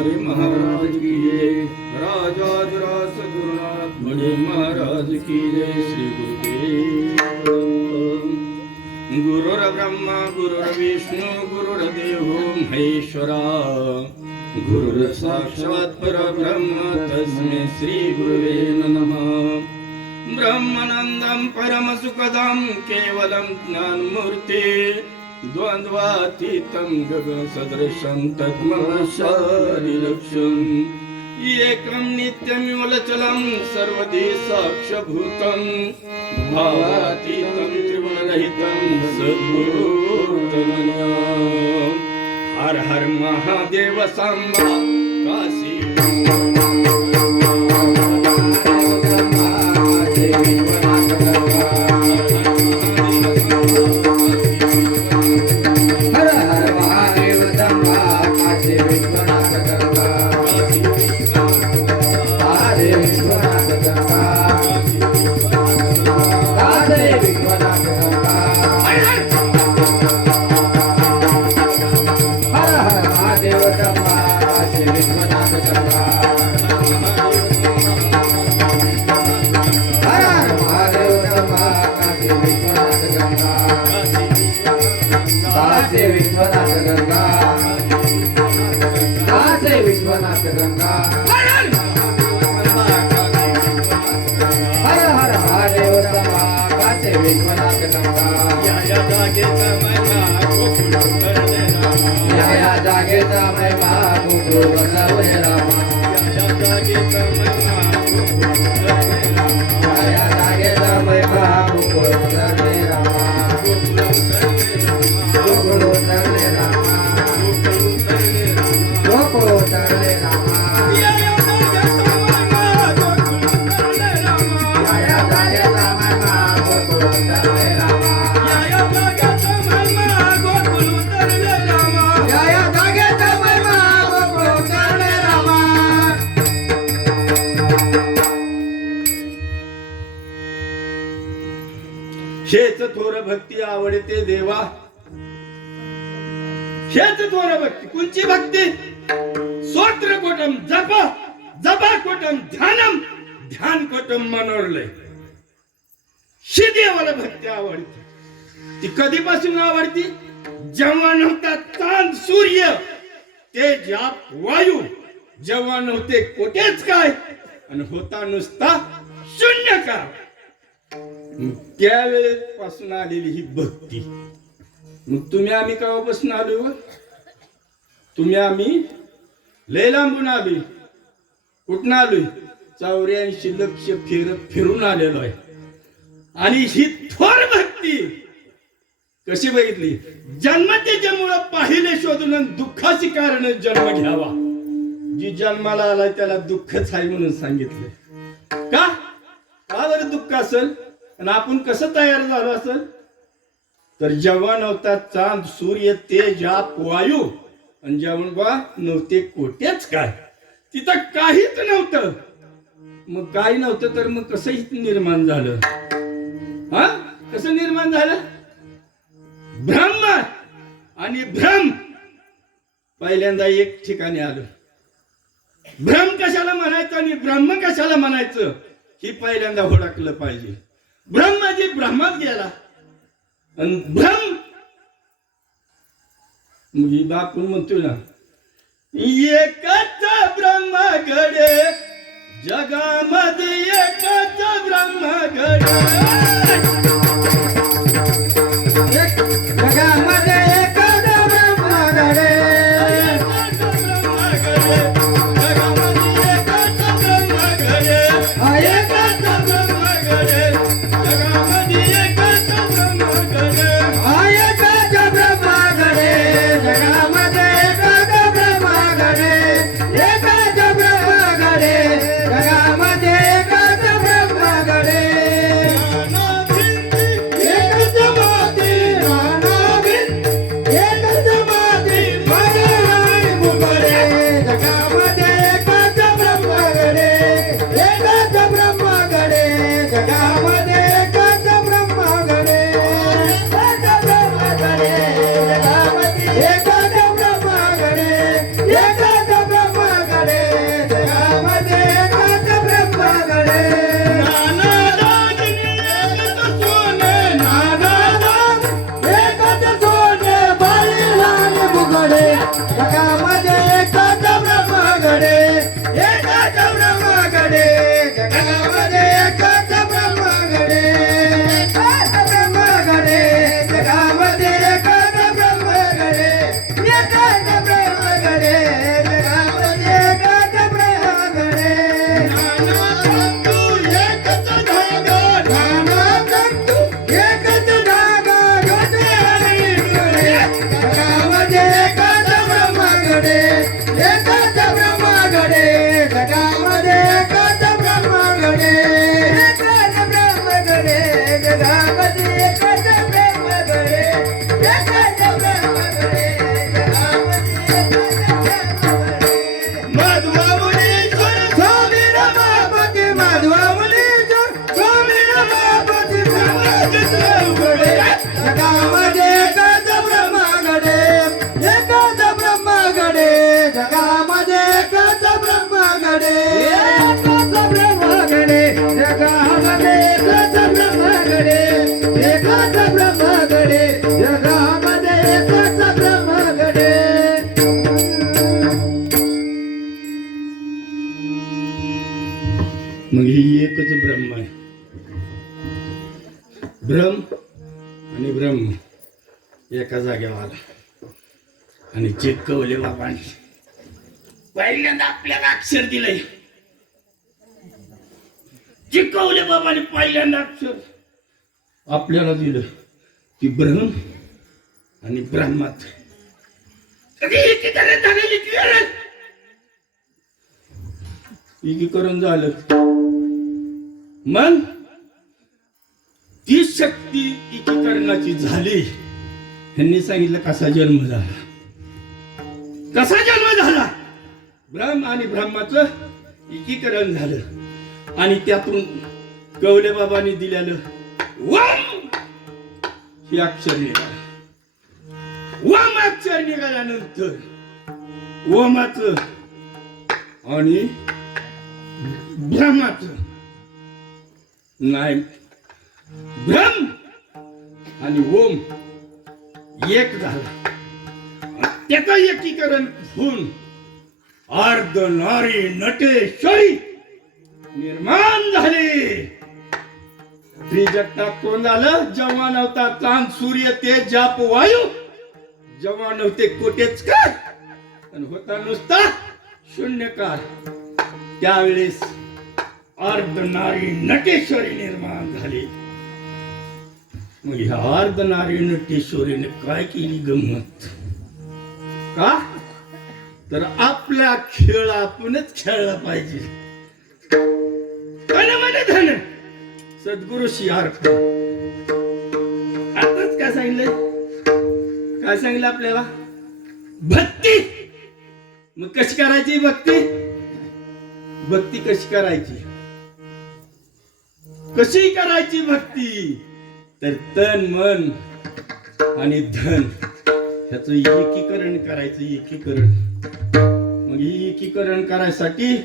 हरे महाराज की जय। राजाधिराज गुरुनाथ बड़े महाराज की जय। श्री गुरुदेव गुरुर ब्रह्मा गुरुर विष्णू गुरुर्देव महेश्वरा। गुरुर साक्षात परब्रह्म तस्मै श्री गुरुवे नमः। ब्रह्मानन्दं परमसुखदं केवलं ज्ञानमूर्ते। द्वन्द्वातीतं गगनसदृशं तद्मशारिलक्ष्यम् एकं नित्यमिवलचलं सर्वदे साक्षभूतं। भावातीतं त्रिगुणरहितं सद्गुरुतमन्य। हर हर महादेव साम्बा काशी। काशी विश्वनाथ गंगा. काशी विश्वनाथ गंगा. हर हर महादेव दंगा काशी विश्वनाथ गंगा. या या जागेचा महिमा गोकुळ वल्लभे हेच थोर भक्ती आवडते देवा. हेच थोर भक्ती. कुंची भक्ती? ध्यानम ध्यान कोटम मनोरलय ही देवाला भक्ती आवडते. ती कधीपासून आवडती? जेव्हा नव्हता चांद सूर्य ते जाप वायू. जेव्हा नव्हते कोठेच काय आणि होता नुसता शून्य का मग त्यावेळेपासून आलेली ही भक्ती. मग तुम्ही आम्ही केव्हापासून आलो? तुम्ही आम्ही लय लांबून आली. कुठं आलोय? चौऱ्याऐंशी लक्ष फिर फिरून आलेलो आहे. आणि ही थोर भक्ती कशी बघितली? जन्मतेच्यामुळं पाहिले शोधून दुःखाची कारण जन्म घ्यावा. जी जन्माला आलाय त्याला दुःखच आहे म्हणून सांगितलं का? का बरं दुःख असेल? आणि आपण कसं तयार झालो असेल? तर जेव्हा नव्हता चांद सूर्य तेज आप वायू आणि बा नव्हते कोट्याच काय? तिथं काहीच नव्हतं. मग काही नव्हतं तर मग कसंही निर्माण झालं? हा? कसं निर्माण झालं? ब्रह्म आणि भ्रम पहिल्यांदा एक ठिकाणी आलं. भ्रम कशाला म्हणायचं आणि ब्रह्म कशाला म्हणायचं ही पहिल्यांदा होडकलं पाहिजे. ब्रह्म जे ब्रह्मात गेला आणि भ्रम मग ही बापून म्हणतो ना एकच ब्रह्मगडे. जगामध्ये एकच ब्रह्म जगामध्ये चिटकवले बाबांनी. पहिल्यांदा आपल्याला अक्षर दिलंय. चिटकवले बाबांनी पहिल्यांदा अक्षर. आपल्याला दिलं की ब्रह्म आणि ब्रह्मात. एकीकरण एकीकरण झालं. मग ती शक्ती एकीकरणाची झाली. ह्यांनी सांगितलं कसा जन्म झाला? कसा जन्म झाला? ब्रह्म आणि ब्रह्माचं एकीकरण झालं. आणि त्यातून गवले बाबांनी दिलेलं वम हे अक्षर निघालं. वम अक्षर निघाल्यानंतर ओमाचं आणि ब्रह्माचं नाही ब्रह्म आणि ओम एक झाला. त्याचं एकीकरण होऊन अर्ध नारी नटेश्वरी निर्माण झाले. त्रिजगतात कोण झालं? जेव्हा नव्हता चांद सूर्य ते जाप वायू. जेव्हा नव्हते कोटेच काय? आणि होता नुसता शून्यकार. त्यावेळेस अर्धनारी नटेश्वरी निर्माण झाली. मग ह्या अर्धनारी नटेश्वरीने काय केली गंमत? का? तर आपला खेळ आपणच खेळला पाहिजे. धन म्हणे धन सद्गुरुशी अर्थ. आताच काय सांगितलंय? काय सांगितलं आपल्याला? भक्ती. मग कशी करायची भक्ती? भक्ती कशी करायची? कशी करायची भक्ती? तर तन मन आणि धन. ह्याचं एकीकरण करायचं एकीकरण. मग एकीकरण करायसाठी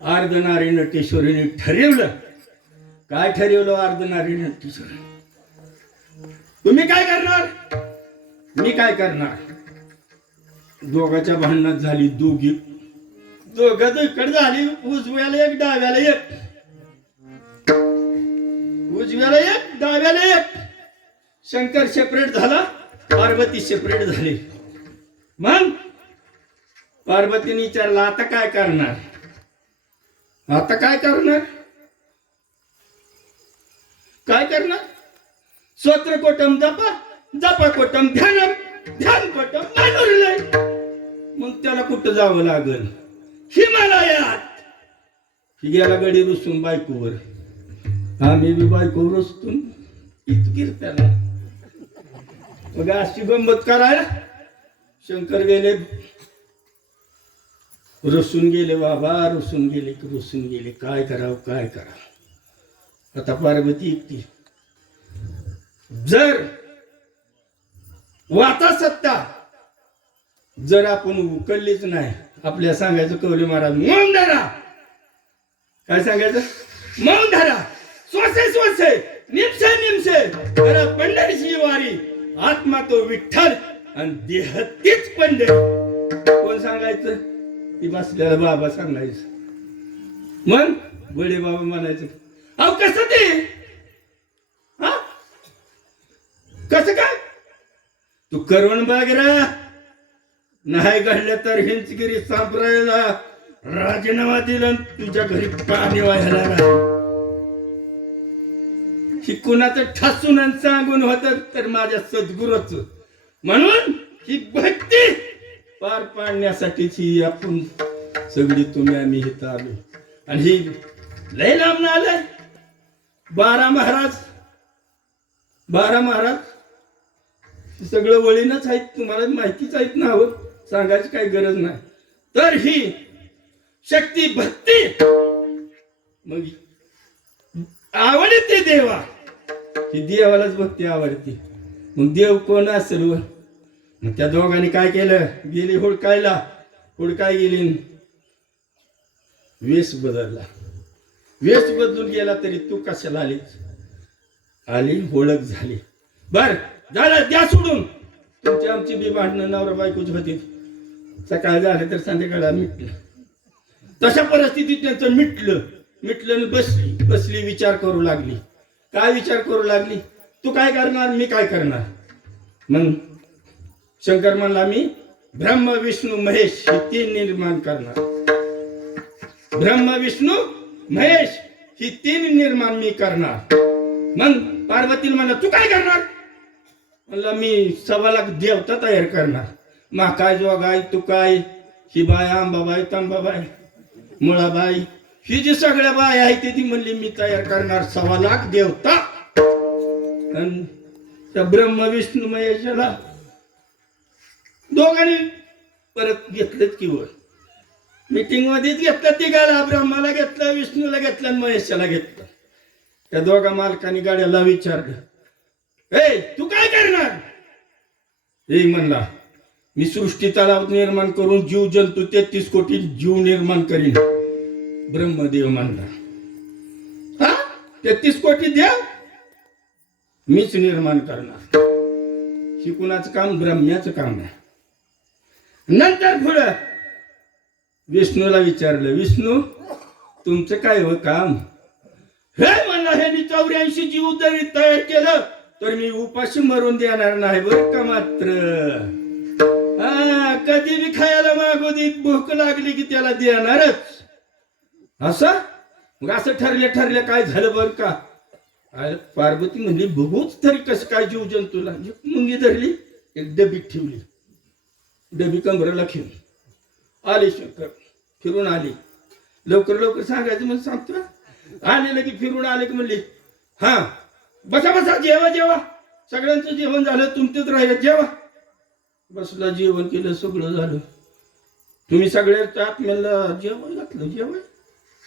अर्धनारी नटेश्वरीने ठरवलं. काय ठरवलं अर्धनारी नटेश्वरी तुम्ही काय करणार? मी काय करणार? दोघाच्या भांडणात झाली दोघी. दोघं इकडे झाली. उजव्याला एक डाव्याला एक. उजव्याला एक डाव्याला एक. शंकर सेपरेट झाला. पार्वती सेपरेट झाली. मग? पार्वतीने विचारला आता काय करणार? आता काय करणार? काय करणार? स्वत्र कोटम जपा जपा कोटम ध्यान ध्यान कोटम मानुरलय. मग त्याला कुठं जावं लागल? हिमालयात. ही गेला गडी रुसून बायकोवर. आम्ही बी बायकोवर रुसतून इतकीर त्याला मग अशी गंमत करायला शंकर गेले. रुसून गेले बाबा रुसून गेले की रुसून गेले. काय करावं काय करावं? आता पार्वती एकटी. जर वाता सत्ता जर आपण उकललीच नाही आपल्या सांगायचं कवले महाराज मौन धरा. काय सांगायचं? मौन धरा. स्वसे स्वसे निमसे निमसे. करा पंढरीची वारी. आत्मा तो विठ्ठल आणि देह तीच पंढरी कोण सांगायचं? ती बसलेला बाबा सांगायचं. मग? बडे बाबा म्हणायचं अहो कसं ते? हा? कसं काय? तू करवण बागरा नाही घडलं तर हिंचगिरी सापरायला राजीनामा दिला तुझ्या घरी पाणी व्हायला की कुणाचं ठसून आणि सांगून होत तर माझ्या सद्गुरूच. म्हणून ही भक्ती पार पाडण्यासाठीच ही आपण सगळी तुम्ही आम्ही इथं आलो. आणि ही लय लांब आलंय बारा महाराज बारा महाराज सगळं वळीनच आहेत. तुम्हाला माहितीच आहेत ना हो सांगायची काही गरज नाही. तर ही शक्ती भक्ती. मग आवडते देवा. ही देवालाच भक्ती आवडते. मग देव कोण असेल मग त्या दोघांनी काय केलं? गेली हुडकायला. हुडकाय गेली. वेश बदलला. वेश बदलून गेला तरी तू कशाला आली? आली ओळख झाली. बर झालं द्या सोडून. तुमची आमची बी भांडणं नवरा बायकोच होती. सकाळ झालं तर संध्याकाळ मिटलं. तशा परिस्थितीत त्यांचं मिटलं. मिटलं आणि बसली. बसली विचार करू लागली. काय विचार करू लागली? तू काय करणार मी काय करणार? मग शंकर म्हणला मी ब्रह्म विष्णू महेश हे तीन निर्माण करणार. ब्रह्म विष्णू महेश ही तीन निर्माण मी करणार. मग पार्वतीला म्हणला तू काय करणार? म्हणलं मी सव्वा लाख देवता तयार करणार. मा काय जोगाय तू काय? ही बाय आंबाबाई तांबाबाई मुळाबाई ही जी सगळ्या बाया आहे ते ती म्हणली मी तयार करणार सव्वा लाख देवता. त्या ब्रह्म विष्णू महेशाला दोघांनी परत घेतलं किंवा मीटिंग मध्येच घेतलं तिघाला ब्रह्माला घेतलं विष्णूला घेतलं आणि महेशाला घेतलं. त्या दोघा मालकाने गाड्याला विचारलं ए तू काय करणार? हे म्हणला मी सृष्टी तलाव निर्माण करून जीव जंतू तेहतीस कोटी जीव निर्माण करीन. ब्रह्मदेव म्हणला हा तेहतीस कोटी देव मीच निर्माण करणार. शिकुणाचं काम? ब्रह्म्याचं काम आहे. नंतर पुढं. विष्णूला विचारलं विष्णू तुमचं काय हो काम? हे मला हे मी चौऱ्याऐंशी जीव जरी तयार केलं तर मी उपाशी मरून देणार नाही बरं का मात्र? हा कधी बी खायला मागू दे भूक लागली की त्याला देणारच. असं? मग असं ठरलं ठरलं काय झालं बरं का? अरे पार्वती म्हणली बघूच तरी कसं काय जीव जंतूला. एक मुंगी धरली एक डबीत ठेवली. डबी कमरेला घेऊन आले शंकर. फिरून आले. लवकर लवकर सांगायचं म्हणून सांगतो. आलेलं की फिरून आले की म्हणले हा बसा बसा जेवा जेवा. सगळ्यांचं जेवण झालं तुमचंच राहिलं जेवा. बसला जेवण केलं सगळं झालं. तुम्ही सगळ्या आत्म्याला जेवण घातलं जेवण.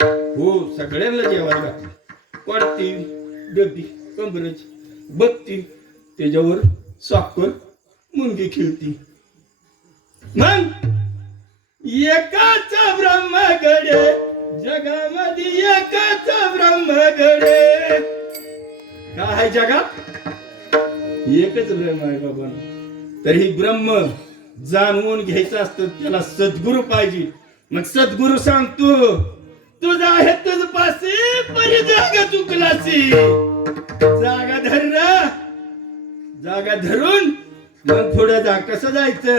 हो सगळ्यांना जेवायला घातलं. पडती डबी कंबरच बघती त्याच्यावर साखर मुंगी खेळती. मग एकाच ब्रह्मगडे जगामध्ये एकाच ब्रह्मगडे. काय आहे जगात? एकच ब्रह्म आहे बाबा. तर ही ब्रह्म जाणवून घ्यायचं असतं त्याला सद्गुरू पाहिजे. मग सद्गुरू सांगतो तुझा आहे तुझ पासे परी जागा चुकलासी जागा धर जागा धरून मग पुढे जा. कसं जायचं?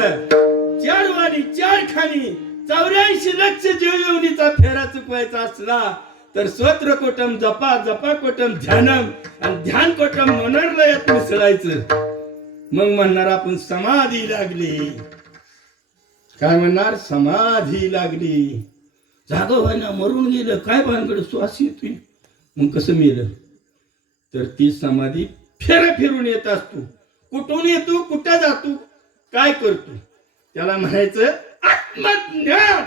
चार वाणी चार खाणी चौऱ्याऐंशी लक्ष जीवनीचा फेरा चुकवायचा असला तर स्वत्र कोटम जपा जपा कोटम ध्यानम आणि ध्यान कोटम मनोरलयात मिसळायचं. मग म्हणणार आपण समाधी लागली. काय म्हणणार? समाधी लागली. जागो मरून गेलं काय भानगड श्वास येतोय मग कसं मेलं? तर ती समाधी फेरा फिरून येत असतो. कुठून येतो? कुठं जातो? काय करतो? त्याला म्हणायचं आत्मज्ञान.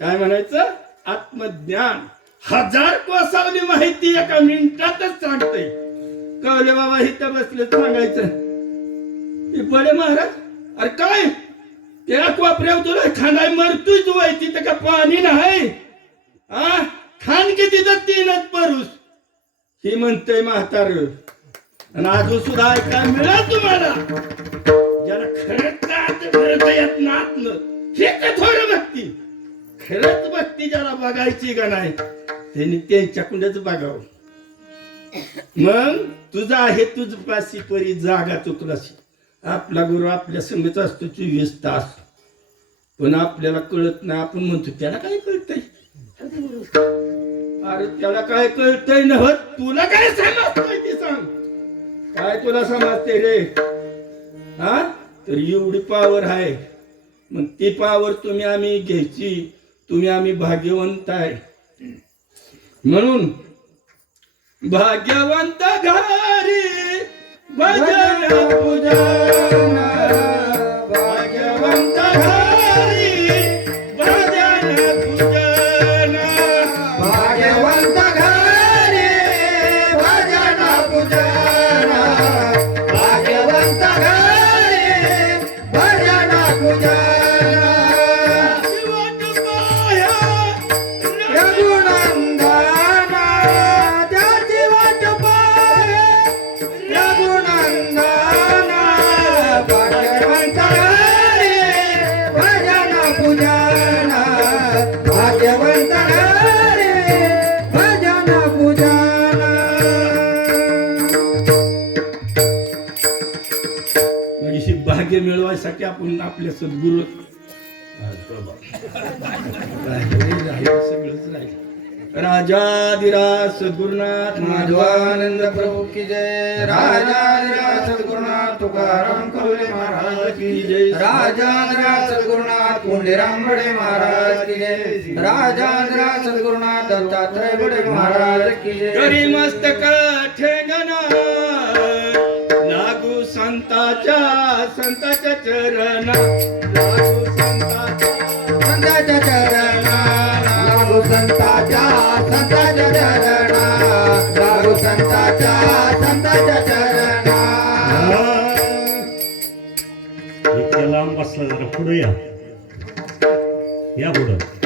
काय म्हणायचं? आत्मज्ञान. हजार कोसावली माहिती एका मिनिटातच सांगते कळले बाबा इथं बसले सांगायचं. बडे महाराज अरे काय? त्या कोपऱ्यावर तुला? खाणाय मरतोय तू आहे तिथं का पाणी नाही? आ? खान की तिथं तीनच परूस. ही म्हणतंय म्हातार. आणि अजून सुद्धा ऐकाय मिळेल तुम्हाला? ज्याला खरंच आत खरंच येत नातलं हे का थोडं भक्ती? खरंच भक्ती ज्याला बघायची का नाही? त्यांनी त्यांच्याकडूनच बघावं. मग तुझा आहे तुझ पाशी परी जागा चुकलाशी. आपला गुरु आपल्या संगत असतो चोवीस तास. पण आपल्याला कळत नाही आपण म्हणतो त्याला काय कळतंय? अरे त्याला काय कळतंय न तुला काय समजतंय ते सांग. काय तुला समजते रे? हा? तर एवढी पावर आहे. मग ती पावर तुम्ही आम्ही घ्यायची. तुम्ही आम्ही भाग्यवंत आहे. म्हणून भाग्यवंत घरी ಭಜನ ಪೂಜನ ಭಾಗ್ಯವಂತರ भाग्य मिळवायसाठी आपण आपल्या सद्गुरु. राजा दिरा सद्गुरुनाथ माधवानंद प्रभू की जय. राजा दिरा तुकाराम कवले महाराज की जय. राजाधिराज सद्गुरुनाथ कोंडीराम बडे महाराज की जय. राजाधिराज सद्गुरुनाथ दत्तात्रय बडे महाराज की जय. करी मस्तक ठेंगणा लागू संताच्या संताच्या चरणा लागू संताच्या. संताच्या चरणा लागू संताच्या संताच्या चरणा लागू संताच्या संताच्या पुढे या या पुढं.